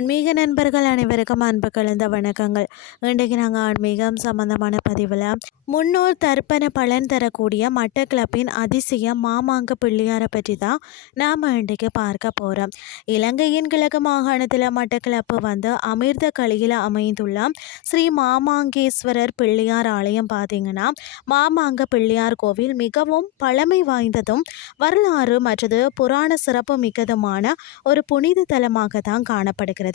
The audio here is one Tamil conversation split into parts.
ஆன்மீக நண்பர்கள் அனைவருக்கும் அன்பு கலந்த வணக்கங்கள். இன்றைக்கு நாங்கள் ஆன்மீகம் சம்பந்தமான பதிவில் முன்னோர் தர்ப்பண பலன் தரக்கூடிய மட்டக்களப்பின் அதிசயம் மாமாங்க பிள்ளையாரை பற்றி தான் நாம் இன்றைக்கு பார்க்க போகிறோம். இலங்கையின் கிழக்கு மாகாணத்தில் மட்டக்களப்பு அமிர்த களியில் அமைந்துள்ள ஸ்ரீ மாமாங்கேஸ்வரர் பிள்ளையார் ஆலயம் பார்த்தீங்கன்னா, மாமாங்க பிள்ளையார் கோவில் மிகவும் பழமை வாய்ந்ததும் வரலாறு மற்றது புராண சிறப்பு மிக்கதுமான ஒரு புனித தலமாக தான் காணப்படுகிறது.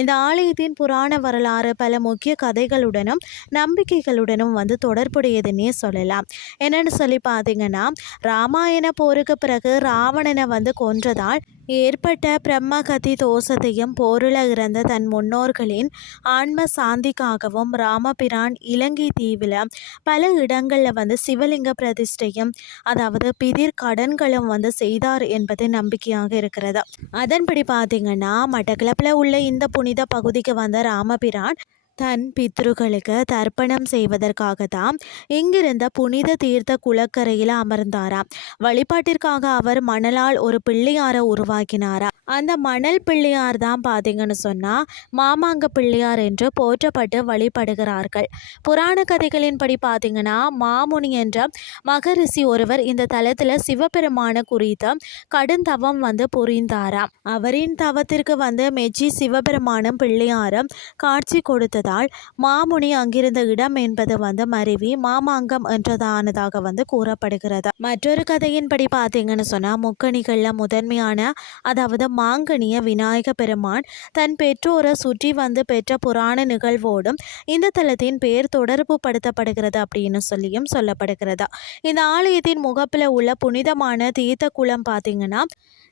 இந்த ஆலயத்தின் புராண வரலாறு பல முக்கிய கதைகளுடனும் நம்பிக்கைகளுடனும் தொடர்புடையதுன்னே சொல்லலாம். என்னன்னு சொல்லி பார்த்தீங்கன்னா, ராமாயண போருக்கு பிறகு ராவணனை கொன்றதால் ஏற்பட்ட பிரம்மகதி தோஷத்தையும் போரில் இறந்த தன் முன்னோர்களின் ஆன்ம சாந்திக்காகவும் ராமபிரான் இலங்கை தீவில் பல இடங்களில் சிவலிங்க பிரதிஷ்டையும் அதாவது பிதிர் கடன்களும் செய்தார் என்பது நம்பிக்கையாக இருக்கிறது. அதன்படி பார்த்தீங்கன்னா, மட்டக்களப்பில் உள்ள இந்த புனித பகுதிக்கு வந்த ராமபிரான் தன் பித்ருக்களுக்கு தர்ப்பணம் செய்வதற்காக தான் இங்கிருந்த புனித தீர்த்த குளக்கரையில் அமர்ந்தாராம். வழிபாட்டிற்காக அவர் மணலால் ஒரு பிள்ளையாரை உருவாக்கினாரா. அந்த மணல் பிள்ளையார் தான் பார்த்தீங்கன்னு சொன்னால் மாமாங்க பிள்ளையார் என்று போற்றப்பட்டு வழிபடுகிறார்கள். புராண கதைகளின்படி பார்த்தீங்கன்னா, மாமுனி என்ற மகரிஷி ஒருவர் இந்த தலத்தில் சிவபெருமான குறித்து கடுந்தவம் புரிந்தாராம். அவரின் தவத்திற்கு மெச்சி சிவபெருமானும் பிள்ளையாரும் காட்சி கொடுத்ததால் மாமுனி அங்கிருந்த இடம் என்பது மருவி மாமாங்கம் என்றதானதாக கூறப்படுகிறது. மற்றொரு கதையின்படி பார்த்தீங்கன்னு சொன்னால், முக்கணிகளில் முதன்மையான அதாவது மாங்கனிய விநாயக பெருமான் தன் பெற்றோரை சுற்றி பெற்ற புராண நிகழ்வோடும் இந்த தலத்தின் பெயர் தொடர்பு படுத்தப்படுகிறது அப்படின்னு சொல்லியும் சொல்லப்படுகிறது. இந்த ஆலயத்தின் முகப்பில் உள்ள புனிதமான தீர்த்த குளம் பார்த்தீங்கன்னா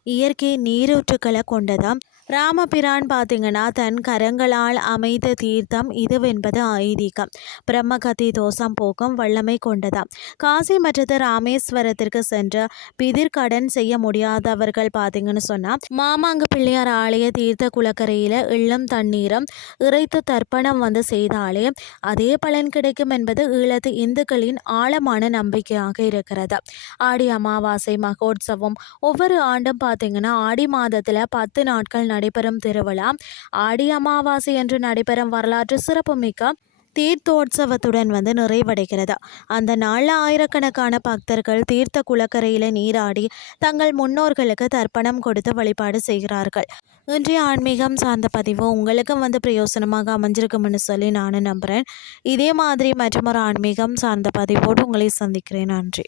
இயற்கை நீரூற்றுக்களை கொண்டதாம். ராமபிரான் பார்த்தீங்கன்னா தன் கரங்களால் அமைத்த தீர்த்தம் இதுவென்பது ஐதீகம். பிரம்மகதி தோஷம் போக்கும் வல்லமை கொண்டதாம். காசி மற்றது ராமேஸ்வரத்திற்கு சென்று பிதிர்கடன் செய்ய முடியாதவர்கள் பார்த்தீங்கன்னு சொன்னால் மாமாங்க பிள்ளையார் ஆலய தீர்த்த குளக்கரையில் எள்ளும் தண்ணீரும் இறைத்து தர்ப்பணம் செய்தாலே அதே பலன் கிடைக்கும் என்பது ஈழத்து இந்துக்களின் ஆழமான நம்பிக்கையாக இருக்கிறது. ஆடி அமாவாசை மகோத்சவம் ஒவ்வொரு ஆண்டும் பார்த்தீங்கன்னா ஆடி மாதத்தில் 10 நாட்கள் நடைபெறும் திருவிழா ஆடி அமாவாசை என்று நடைபெறும் வரலாற்று சிறப்புமிக்க தீர்த்தோற்சவத்துடன் நிறைவடைகிறது. அந்த நாளில் ஆயிரக்கணக்கான பக்தர்கள் தீர்த்த குளக்கரையில் நீராடி தங்கள் முன்னோர்களுக்கு தர்ப்பணம் கொடுத்து வழிபாடு செய்கிறார்கள். இன்றைய ஆன்மீகம் சார்ந்த பதிவு உங்களுக்கும் பிரயோசனமாக அமைஞ்சிருக்கும்னு சொல்லி நானும் நம்புகிறேன். இதே மாதிரி மற்றொரு ஆன்மீகம் சார்ந்த பதிவோடு உங்களை சந்திக்கிறேன். நன்றி.